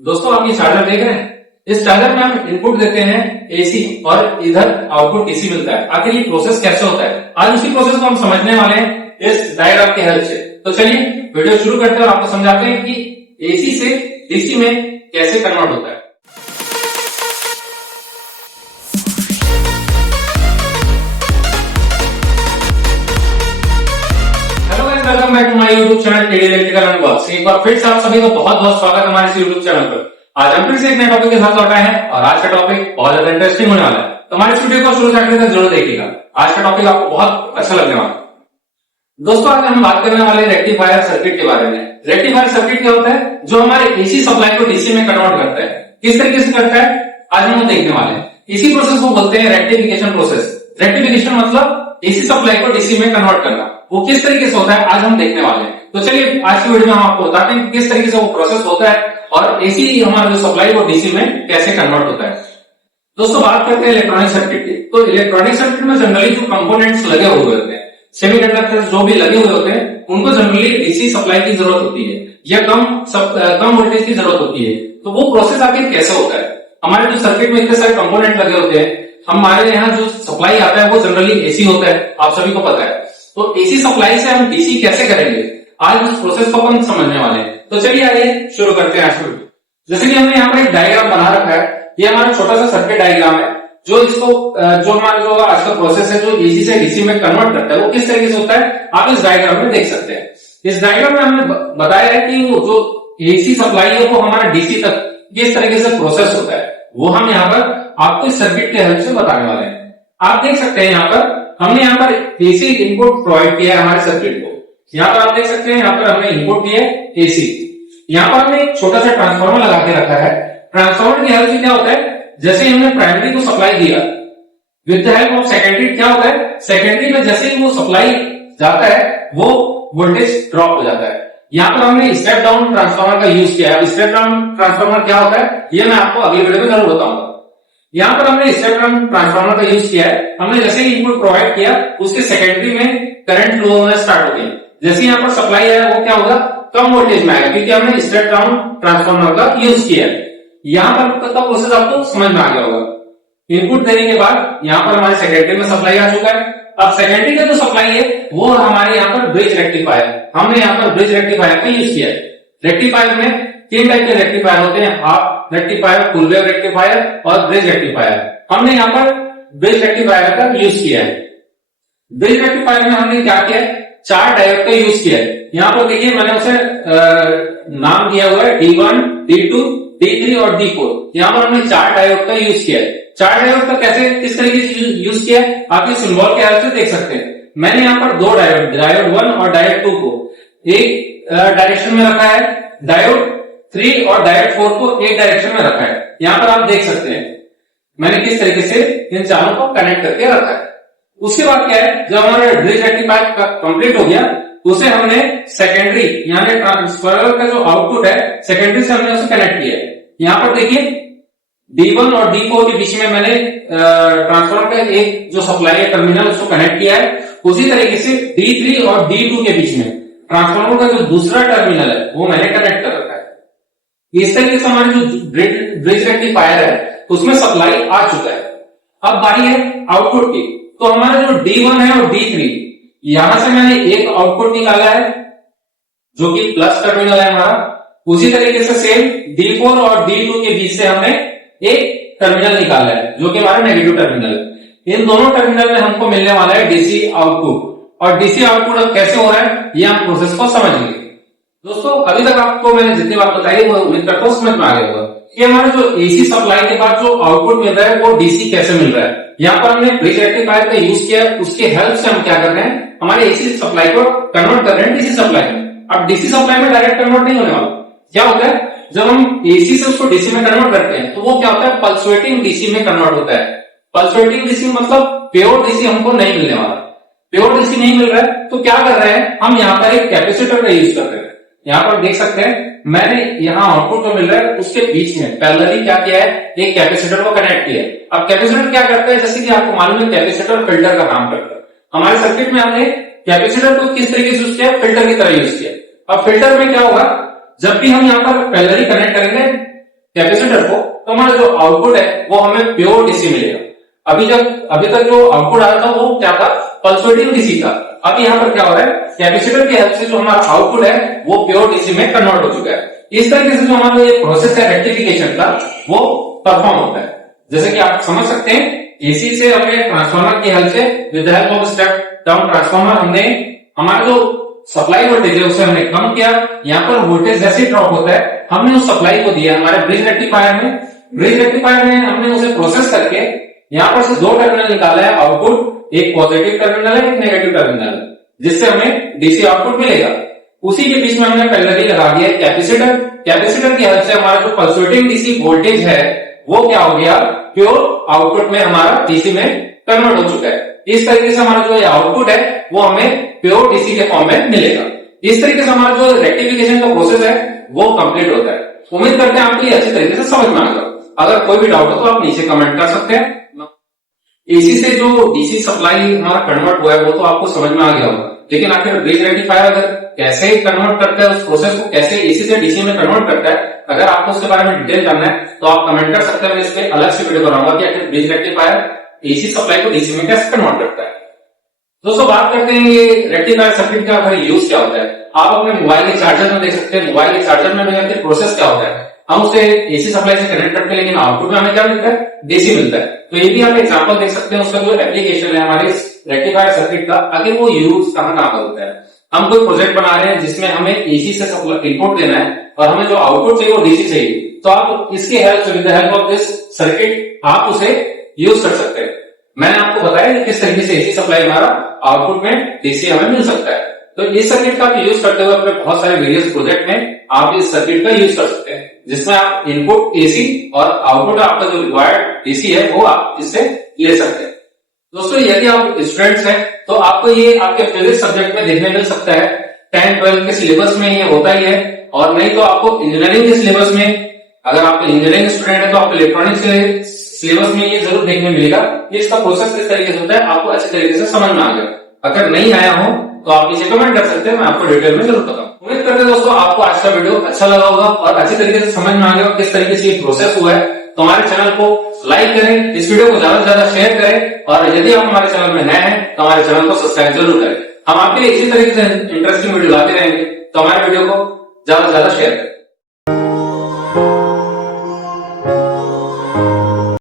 दोस्तों आप ये चार्जर देख रहे हैं। इस चार्जर में हम इनपुट देते हैं एसी और इधर आउटपुट डीसी मिलता है। आखिर ये प्रोसेस कैसे होता है, आज उसी प्रोसेस को हम समझने वाले हैं इस डायग्राम की हेल्प से। तो चलिए वीडियो शुरू करते हैं और आपको समझाते हैं कि एसी से डीसी में कैसे कन्वर्ट होता है। Welcome back to my YouTube channel KD electrical unbox. एक बार फिर से आप सभी को बहुत बहुत स्वागत हमारे इस यूट्यूब चैनल पर। आज हम फिर से एक नए टॉपिक के साथ लौट आए हैं और आज का टॉपिक बहुत ज्यादा इंटरेस्टिंग होने वाला है। तो हमारे इस वीडियो को शुरू से आखिर तक जरूर देखिएगा। आज का टॉपिक आपको बहुत अच्छा लगने वाला है। दोस्तों आज हम बात करने वाले रेक्टिफायर सर्किट के बारे में। रेक्टिफायर सर्किट क्या होता है, जो हमारे एसी सप्लाई को डीसी में कन्वर्ट करता है। किस तरीके से करता है आज हम देखने वाले हैं। इसी प्रोसेस को बोलते हैं रेक्टिफिकेशन प्रोसेस। रेक्टिफिकेशन मतलब एसी सप्लाई को डीसी में कन्वर्ट करना। वो किस तरीके से होता है आज हम देखने वाले हैं। तो चलिए आज की वीडियो में हम आपको बताते हैं किस तरीके से वो प्रोसेस होता है और एसी हमारा जो सप्लाई वो डीसी में कैसे कन्वर्ट होता है। दोस्तों बात करते हैं इलेक्ट्रॉनिक सर्किट की। तो इलेक्ट्रॉनिक सर्किट में जनरली जो कंपोनेंट्स लगे हुए होते हैं, सेमीकंडक्टर्स जो भी लगे हुए होते हैं, उनको जनरली डीसी सप्लाई की जरूरत होती है या कम वोल्टेज की जरूरत होती है। तो वो प्रोसेस आखिर कैसे होता है। हमारे जो सर्किट में इतने सारे कंपोनेंट लगे होते हैं, हमारे यहाँ जो सप्लाई आता है वो जनरली एसी होता है, आप सभी को पता है। तो एसी सप्लाई से हम डीसी कैसे करेंगे, आज उस प्रोसेस को अपन समझने वाले हैं। तो चलिए आइए शुरू करते हैं आज की वीडियो। जैसे कि हमने यहाँ पर एक डायग्राम बना रखा है, ये हमारा छोटा सा सर्किट डायग्राम है जो इसको जो हमारा जो आज का प्रोसेस है जो एसी से डीसी में कन्वर्ट करता है वो किस तरीके से होता है आप इस डायग्राम में देख सकते हैं। इस डायग्राम में हमने बताया है कि वो जो एसी सप्लाई है वो हमारा डीसी तक किस तरीके से प्रोसेस होता है, वो हम यहाँ पर आपको इस सर्किट के हेल्प से बताने वाले हैं। आप देख सकते हैं यहाँ पर हमने यहाँ पर एसी इनपुट प्रोवाइड किया है हमारे सर्किट को। यहाँ पर आप देख सकते हैं यहाँ पर हमने इनपुट दिया है एसी। यहाँ पर हमने एक छोटा सा ट्रांसफार्मर लगा के रखा है। ट्रांसफार्मर की हेल्प से क्या होता है, जैसे हमने प्राइमरी को सप्लाई दिया with the help of secondary, क्या होता है सेकेंडरी में जैसे ही वो सप्लाई जाता है वो वोल्टेज ड्रॉप हो जाता है। यहाँ पर हमने स्टेप डाउन ट्रांसफार्मर का यूज किया है। स्टेप डाउन ट्रांसफार्मर क्या होता है ये मैं आपको अगले वीडियो में जरूर बताऊंगा। यहाँ पर हमने स्टेप डाउन ट्रांसफार्मर का यूज किया है। हमने जैसे ही इनपुट प्रोवाइड किया उसके सेकेंडरी में करंट फ्लो होना स्टार्ट हो गया। जैसे यहाँ पर सप्लाई आया वो क्या होगा, कम वोल्टेज में आएगा क्योंकि हमने स्टेप डाउन ट्रांसफार्मर का यूज किया है। यहाँ पर का प्रोसेस आपको समझ में आ गया होगा। इनपुट देने के बाद यहाँ पर हमारे सेकेंडरी में सप्लाई आ चुका है। अब सेकेंडरी का जो सप्लाई है वो हमारे यहाँ पर ब्रिज रेक्टिफायर, हमने यहाँ पर ब्रिज रेक्टिफायर का यूज किया है। रेक्टिफायर में तीन टाइप के रेक्टिफायर होते हैं, half rectifier, full wave rectifier और ब्रिज रेक्टिफायर। हमने यहाँ पर ब्रिज रेक्टिफायर का यूज किया है। ब्रिज रेक्टिफायर में हमने क्या किया है, 4 डायोड का यूज किया है। यहाँ पर देखिए मैंने उसे नाम दिया हुआ है D1, D2, D3 और D4। यहाँ पर हमने 4 डायोड का यूज किया है। 4 डायोड का कैसे किस तरीके से यूज किया है आप इस सिंबल के हेल्प से देख सकते हैं। मैंने यहाँ पर 2 डायोड, डायोड 1 और डायोड 2 को एक डायरेक्शन में रखा है, डायोड 3 और डायोड 4 को एक डायरेक्शन में रखा है। यहाँ पर आप देख सकते हैं मैंने किस तरीके से इन चारों को कनेक्ट करके रखा है। उसके बाद क्या है, जब हमारा ब्रिज रेक्टिफायर कंप्लीट हो गया उसे हमने सेकेंडरी यानी ट्रांसफार्मर का जो आउटपुट है सेकेंडरी से हमने उसे कनेक्ट किया है। यहाँ पर देखिए D1 और D4 के बीच में मैंने ट्रांसफार्मर का एक जो सप्लाई है टर्मिनल उसको कनेक्ट किया है। उसी तरीके से D3 और D2 के बीच में ट्रांसफार्मर का जो दूसरा टर्मिनल है वो मैंने कनेक्ट कर रखा है। इस तरीके से हमारे जो ब्रिज रेक्टिफायर है उसमें सप्लाई आ चुका है। अब बारी है आउटपुट की। तो हमारा जो D1 है और D3, यहां से मैंने एक आउटपुट निकाला है जो कि प्लस टर्मिनल है हमारा। उसी तरीके से सेम D4 और D2 के बीच से हमने एक टर्मिनल निकाला है जो कि हमारा नेगेटिव टर्मिनल है। इन दोनों टर्मिनल में हमको मिलने वाला है डीसी आउटपुट। और डीसी आउटपुट अब कैसे हो रहा है ये हम प्रोसेस को समझेंगे। दोस्तों अभी तक आपको मैंने जितनी बात बताई वो उम्मीद करता हूं समझ में आ गया होगा कि हमारा जो एसी सप्लाई के बाद जो आउटपुट मिल रहा है वो डीसी कैसे मिल रहा है। यहाँ पर हमने ब्रिज रेक्टिफायर का यूज किया, उसके हेल्प से हम क्या कर रहे हैं, हमारे एसी सप्लाई को कन्वर्ट कर रहे हैं डीसी सप्लाई में। अब डीसी सप्लाई में डायरेक्ट कन्वर्ट नहीं होने वाला। क्या होता है, जब हम एसी से उसको डीसी में कन्वर्ट करते हैं तो वो क्या होता है, पल्सवेटिंग डीसी में कन्वर्ट होता है। पल्सवेटिंग डीसी मतलब प्योर डीसी हमको नहीं मिलने वाला। प्योर डीसी नहीं मिल रहा है तो क्या कर रहे हैं, हम यहाँ पर एक कैपेसिटर का यूज कर रहे हैं। यहाँ पर देख सकते हैं मैंने यहाँ आउटपुट जो मिल रहा है उसके बीच में पैरेलली क्या किया है, एक कैपेसिटर को कनेक्ट किया है। अब कैपेसिटर क्या करता है, जैसे कि आपको मालूम है कैपेसिटर फिल्टर का काम करता है। हमारे सर्किट में हमने कैपेसिटर को किस तरीके से यूज किया, फिल्टर की तरह यूज किया। अब फिल्टर में क्या होगा, जब भी हम यहाँ पर पैरेलली कनेक्ट करेंगे हमारा जो आउटपुट है वो हमें प्योर डीसी मिलेगा। अभी तक जो आउटपुट आया था वो क्या था, पल्सेटिंग डीसी था। अब यहाँ पर क्या हो रहा है, कैपेसिटर की हेल्प से जो हमारा आउटपुट है वो प्योर डीसी में कन्वर्ट हो चुका है। इस तरीके से जो हमारा ये प्रोसेस है रेक्टिफिकेशन का वो परफॉर्म होता है। जैसे कि आप समझ सकते हैं, एसी से हमने ट्रांसफार्मर की हेल्प से with the help of step down transformer हमने हमारा जो सप्लाई वोल्टेज है उसे हमने कम किया। यहाँ पर वोल्टेज जैसे ड्रॉप होता है हमने उस सप्लाई को दिया हमारे ब्रिज रेक्टिफायर में। ब्रिज रेक्टिफायर में हमने उसे प्रोसेस करके यहाँ पर से 2 टर्मिनल निकाला है आउटपुट, एक पॉजिटिव टर्मिनल है, एक नेगेटिव टर्मिनल है, जिससे हमें डीसी आउटपुट मिलेगा। उसी के बीच में हमने पैरेलली लगा दिया है कैपेसिटर। कैपेसिटर की हेल्प से हमारा जो पल्सेटिंग डीसी वोल्टेज है वो क्या हो गया, प्योर आउटपुट में हमारा डीसी में कन्वर्ट हो चुका है। इस तरीके से हमारा जो आउटपुट है वो हमें प्योर डीसी के फॉर्म में मिलेगा। इस तरीके से हमारा जो रेक्टिफिकेशन का प्रोसेस है वो कंप्लीट होता है। उम्मीद करते हैं आपको ये अच्छी तरीके से समझ में आ गया। अगर कोई भी डाउट हो तो आप नीचे कमेंट कर सकते हैं। एसी से जो डीसी सप्लाई हमारा कन्वर्ट हुआ है वो तो आपको समझ में आ गया होगा, लेकिन आखिर ब्रिज रेक्टिफायर अगर कैसे कन्वर्ट करता है, उस प्रोसेस को कैसे एसी से डीसी में कन्वर्ट करता है, अगर आपको उसके बारे में डिटेल जानना है तो आप कमेंट कर सकते हैं। मैं इस पे अलग से वीडियो बनाऊंगा कि आखिर ब्रिज रेक्टिफायर एसी सप्लाई को डीसी में कैसे कन्वर्ट करता है। दोस्तों बात करते हैं ये रेक्टिफायर सर्किट का आखिर यूज क्या होता है। आप अपने मोबाइल के चार्जर में देख सकते हैं, मोबाइल के चार्जर में आखिर प्रोसेस क्या होता है। हम उसे एसी सप्लाई से कनेक्ट करते हैं लेकिन आउटपुट में हमें क्या मिलता है, डीसी मिलता है। तो ये भी आप एग्जांपल देख सकते हैं उसका जो एप्लीकेशन है हमारे रेक्टिफायर सर्किट का, आखिर वो यूज कहां कहां होता है। हम कोई प्रोजेक्ट बना रहे हैं जिसमें हमें एसी से इनपुट देना है और हमें जो आउटपुट चाहिए वो डीसी चाहिए, तो आप इसकी हेल्प से with the help of this circuit आप उसे यूज कर सकते हैं। मैंने आपको बताया कि किस तरीके से एसी सप्लाई हमारा आउटपुट में डीसी हमें मिल सकता है। तो इस सर्किट का यूज करते हुए अपने बहुत सारे वेरियस प्रोजेक्ट में आप इस सर्किट का यूज कर सकते हैं, जिसमें आप इनपुट एसी और आउटपुट आपका जो रिक्वायर्ड डीसी है वो आप इससे ले सकते हैं। दोस्तों यदि आप स्टूडेंट्स हैं तो आपको ये आपके फिजिक्स सब्जेक्ट में देखने मिल सकता है। 10-12 के सिलेबस में ये होता ही है, और नहीं तो आपको इंजीनियरिंग के सिलेबस में, अगर आप इंजीनियरिंग स्टूडेंट है तो आपको इलेक्ट्रॉनिक्स के सिलेबस में ये जरूर देखने मिलेगा कि इसका प्रोसेस किस तरीके से होता है, आपको अच्छे तरीके से समझ में आ गया। अगर नहीं आया हो तो आप नीचे कमेंट कर सकते हैं, मैं आपको डिटेल में जरूर बताऊंगा। उम्मीद करते हैं दोस्तों आपको आज का वीडियो अच्छा लगा होगा और अच्छी तरीके से समझ में आ गया किस तरीके से ये प्रोसेस हुआ है। तो हमारे चैनल को लाइक करें, इस वीडियो को ज्यादा से ज्यादा शेयर करें, और यदि आप हमारे चैनल में नए हैं तो हमारे चैनल को सब्सक्राइब जरूर करें। हम आपके लिए इसी तरीके से इंटरेस्टिंग वीडियो लाते रहेंगे, तो हमारे वीडियो को ज्यादा से ज्यादा शेयर करें।